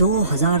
2000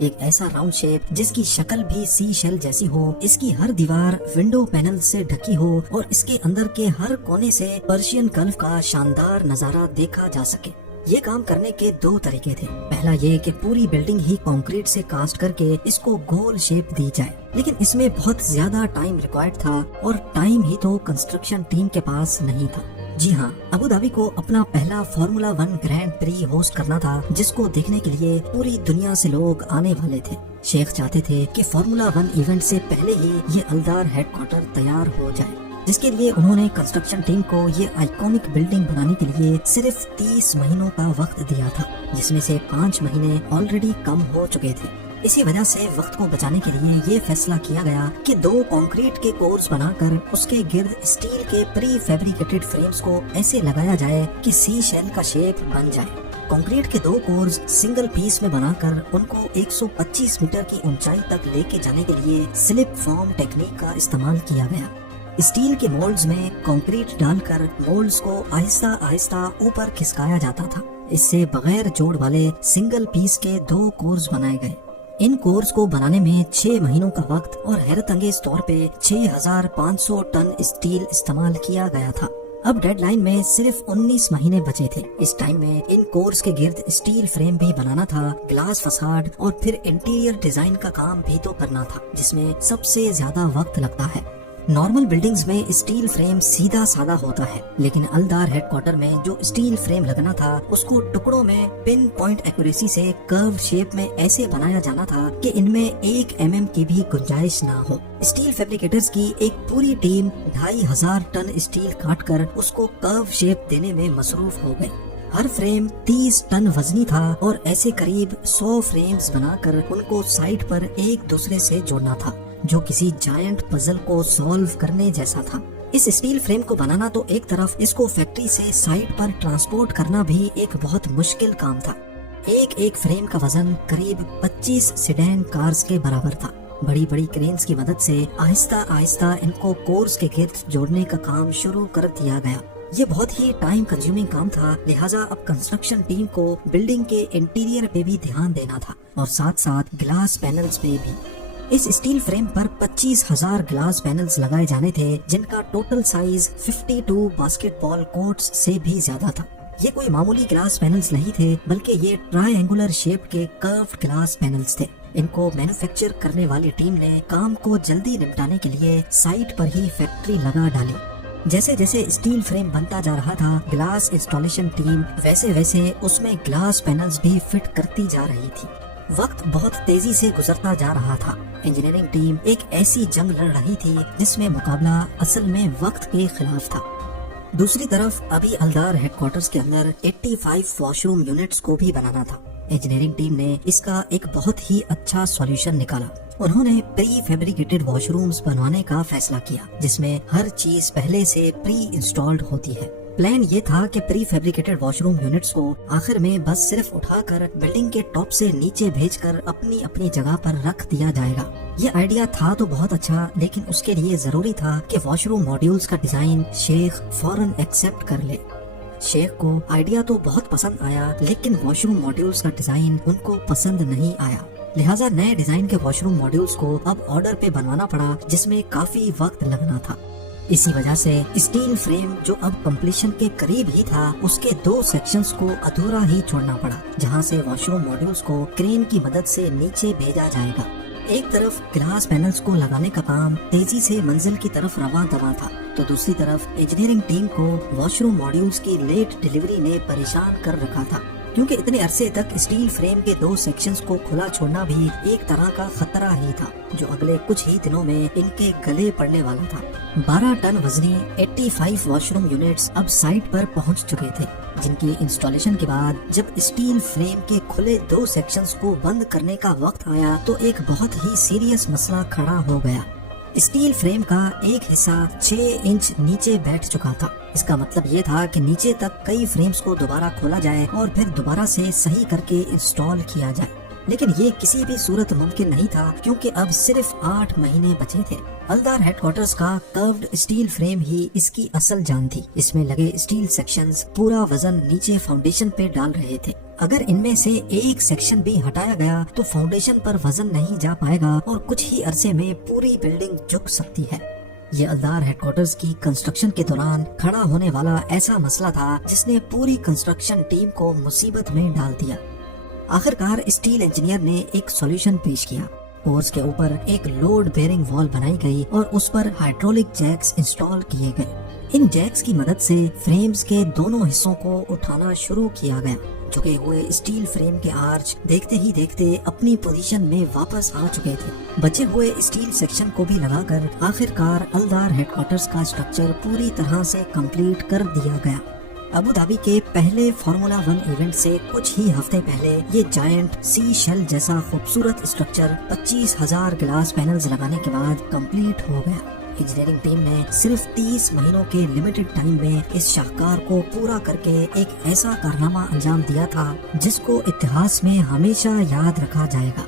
ایک ایسا round shape جس کی شکل بھی سی شیل جیسی ہو، اس کی ہر دیوار ونڈو پینل سے ڈھکی ہو اور اس کے اندر کے ہر کونے سے پرشین گلف کا شاندار نظارہ دیکھا جا سکے۔ یہ کام کرنے کے دو طریقے تھے، پہلا یہ کہ پوری بلڈنگ ہی کنکریٹ سے کاسٹ کر کے اس کو گول شیپ دی جائے، لیکن اس میں بہت زیادہ ٹائم ریکوائرڈ تھا اور ٹائم ہی تو کنسٹرکشن ٹیم کے پاس نہیں تھا۔ جی ہاں، ابو دھابی کو اپنا پہلا فارمولا 1 گرینڈ پری ہوسٹ کرنا تھا، جس کو دیکھنے کے لیے پوری دنیا سے لوگ آنے والے تھے۔ شیخ چاہتے تھے کہ فارمولا 1 ایونٹ سے پہلے ہی یہ الدار ہیڈ کوارٹر تیار ہو جائے، جس کے لیے انہوں نے کنسٹرکشن ٹیم کو یہ آئیکونک بلڈنگ بنانے کے لیے صرف 30 مہینوں کا وقت دیا تھا، جس میں سے 5 مہینے آلریڈی کم ہو چکے تھے۔ اسی وجہ سے وقت کو بچانے کے لیے یہ فیصلہ کیا گیا کہ 2 کنکریٹ کے کورس بنا کر اس کے گرد اسٹیل کے پری فیبریکیٹڈ فریمز کو ایسے لگایا جائے کہ سی شیل کا شیپ بن جائے۔ کنکریٹ کے 2 کورس سنگل پیس میں بنا کر ان کو 125 میٹر کی اونچائی تک لے کے جانے کے لیے سلپ فارم ٹیکنیک کا استعمال کیا گیا۔ اسٹیل کے مولڈز میں کنکریٹ ڈال کر مولڈز کو آہستہ آہستہ اوپر کھسکایا جاتا تھا۔ اس سے بغیر جوڑ والے سنگل پیس کے 2 کورس بنائے گئے۔ ان کورس کو بنانے میں 6 مہینوں کا وقت اور حیرت انگیز طور پہ 6500 ٹن اسٹیل استعمال کیا گیا تھا۔ اب ڈیڈ لائن میں صرف 19 مہینے بچے تھے۔ اس ٹائم میں ان کورس کے گرد اسٹیل فریم بھی بنانا تھا، گلاس فساد اور پھر انٹیریئر ڈیزائن کا کام بھی تو کرنا تھا، جس میں سب سے زیادہ وقت لگتا ہے۔ نارمل بلڈنگز میں اسٹیل فریم سیدھا سادہ ہوتا ہے، لیکن الدار ہیڈ کوارٹر میں جو اسٹیل فریم لگنا تھا اس کو ٹکڑوں میں پن پوائنٹ ایکوریسی سے کرو شیپ میں ایسے بنایا جانا تھا کہ ان میں 1 mm کی بھی گنجائش نہ ہو۔ اسٹیل فیبریکیٹرز کی ایک پوری ٹیم 2500 ٹن اسٹیل کاٹ کر اس کو کرو شیپ دینے میں مصروف ہو گئی۔ ہر فریم 30 ٹن وزنی تھا اور ایسے قریب 100 فریمز بنا کر ان کو سائٹ پر ایک دوسرے سے جوڑنا تھا، جو کسی جائنٹ پزل کو سولو کرنے جیسا تھا۔ اس اسٹیل فریم کو بنانا تو ایک طرف، اس کو فیکٹری سے سائٹ پر ٹرانسپورٹ کرنا بھی ایک بہت مشکل کام تھا۔ ایک فریم کا وزن قریب 25 سیڈان کارز کے برابر تھا۔ بڑی بڑی کرینز کی مدد سے آہستہ آہستہ ان کو کورس کے گرد جوڑنے کا کام شروع کر دیا گیا۔ یہ بہت ہی ٹائم کنزیومنگ کام تھا، لہٰذا اب کنسٹرکشن ٹیم کو بلڈنگ کے انٹیریئر پہ بھی دھیان دینا تھا اور ساتھ ساتھ گلاس پینلز پہ بھی۔ اس اسٹیل فریم پر 25,000 گلاس پینلز لگائے جانے تھے، جن کا ٹوٹل سائز 52 باسکٹ بال کورٹس سے بھی زیادہ تھا۔ یہ کوئی معمولی گلاس پینلز نہیں تھے، بلکہ یہ ٹرائی اینگولر شیپ کے کروڈ گلاس پینلز تھے۔ ان کو مینوفیکچر کرنے والی ٹیم نے کام کو جلدی نمٹانے کے لیے سائٹ پر ہی فیکٹری لگا ڈالی۔ جیسے جیسے اسٹیل فریم بنتا جا رہا تھا، گلاس انسٹالیشن ٹیم ویسے اس میں گلاس پینلز بھی فٹ کرتی جا رہی تھی۔ وقت بہت تیزی سے گزرتا جا رہا تھا۔ انجینئرنگ ٹیم ایک ایسی جنگ لڑ رہی تھی جس میں مقابلہ اصل میں وقت کے خلاف تھا۔ دوسری طرف ابھی الدار ہیڈ کوارٹرز کے اندر 85 واش روم یونٹس کو بھی بنانا تھا۔ انجینئرنگ ٹیم نے اس کا ایک بہت ہی اچھا سولوشن نکالا۔ انہوں نے پری فیبریکیٹڈ واش رومز بنوانے کا فیصلہ کیا، جس میں ہر چیز پہلے سے پری انسٹالڈ ہوتی ہے۔ پلان یہ تھا کہ پری فیبریکیٹڈ واش روم یونٹس کو آخر میں بس صرف اٹھا کر بلڈنگ کے ٹاپ سے نیچے بھیج کر اپنی اپنی جگہ پر رکھ دیا جائے گا۔ یہ آئیڈیا تھا تو بہت اچھا، لیکن اس کے لیے ضروری تھا کہ واش روم ماڈیولز کا ڈیزائن شیخ فوراً ایکسپٹ کر لے۔ شیخ کو آئیڈیا تو بہت پسند آیا، لیکن واش روم ماڈیولز کا ڈیزائن ان کو پسند نہیں آیا، لہٰذا نئے ڈیزائن کے واش روم ماڈیولز کو اب آرڈر پہ بنوانا پڑا، جس میں کافی وقت لگنا تھا۔ اسی وجہ سے اسٹیل فریم جو اب کمپلیشن کے قریب ہی تھا، اس کے 2 سیکشنز کو ادھورا ہی چھوڑنا پڑا، جہاں سے واش روم ماڈیولز کو کرین کی مدد سے نیچے بھیجا جائے گا۔ ایک طرف گلاس پینلز کو لگانے کا کام تیزی سے منزل کی طرف رواں دواں تھا، تو دوسری طرف انجینئرنگ ٹیم کو واش روم ماڈیولز کی لیٹ ڈیلیوری نے پریشان کر رکھا تھا، کیونکہ اتنے عرصے تک اسٹیل فریم کے 2 سیکشنز کو کھلا چھوڑنا بھی ایک طرح کا خطرہ ہی تھا، جو اگلے کچھ ہی دنوں میں ان کے گلے پڑنے والا تھا۔ 12 ٹن وزنی 85 واش روم یونٹس اب سائٹ پر پہنچ چکے تھے، جن کی انسٹالیشن کے بعد جب اسٹیل فریم کے کھلے 2 سیکشنز کو بند کرنے کا وقت آیا تو ایک بہت ہی سیریس مسئلہ کھڑا ہو گیا۔ اسٹیل فریم کا ایک حصہ 6 انچ نیچے بیٹھ چکا تھا۔ اس کا مطلب یہ تھا کہ نیچے تک کئی فریمز کو دوبارہ کھولا جائے اور پھر دوبارہ سے صحیح کر کے انسٹال کیا جائے، لیکن یہ کسی بھی صورت ممکن نہیں تھا، کیونکہ اب صرف 8 مہینے بچے تھے۔ الدار ہیڈ کوارٹرز کا کروڈ اسٹیل فریم ہی اس کی اصل جان تھی۔ اس میں لگے اسٹیل سیکشنز پورا وزن نیچے فاؤنڈیشن پہ ڈال رہے تھے۔ اگر ان میں سے ایک سیکشن بھی ہٹایا گیا تو فاؤنڈیشن پر وزن نہیں جا پائے گا اور کچھ ہی عرصے میں پوری بلڈنگ جھک سکتی ہے۔ یہ الدار ہیڈ کوارٹرز کی کنسٹرکشن کے دوران کھڑا ہونے والا ایسا مسئلہ تھا جس نے پوری کنسٹرکشن ٹیم کو مصیبت میں ڈال دیا۔ آخرکار اسٹیل انجینئر نے ایک سولوشن پیش کیا۔ کورس کے اوپر ایک لوڈ بیئرنگ وال بنائی گئی اور اس پر ہائیڈرولک جیکس انسٹال کیے گئے۔ ان جیکس کی مدد سے فریمز کے دونوں حصوں کو اٹھانا شروع کیا گیا۔ جھکے ہوئے اسٹیل فریم کے آرچ دیکھتے ہی دیکھتے اپنی پوزیشن میں واپس آ چکے تھے۔ بچے ہوئے اسٹیل سیکشن کو بھی لگا کر آخرکار الدار ہیڈ کوارٹرز کا اسٹرکچر پوری طرح سے کمپلیٹ کر دیا گیا۔ ابوظہبی کے پہلے فارمولا 1 ایونٹ سے کچھ ہی ہفتے پہلے یہ جائنٹ سی شیل جیسا خوبصورت اسٹرکچر 25,000 گلاس پینلز لگانے کے بعد کمپلیٹ ہو گیا۔ انجینئرنگ ٹیم نے صرف 30 مہینوں کے لمیٹڈ ٹائم میں اس شاہکار کو پورا کر کے ایک ایسا کارنامہ انجام دیا تھا جس کو اتہاس میں ہمیشہ یاد رکھا جائے گا۔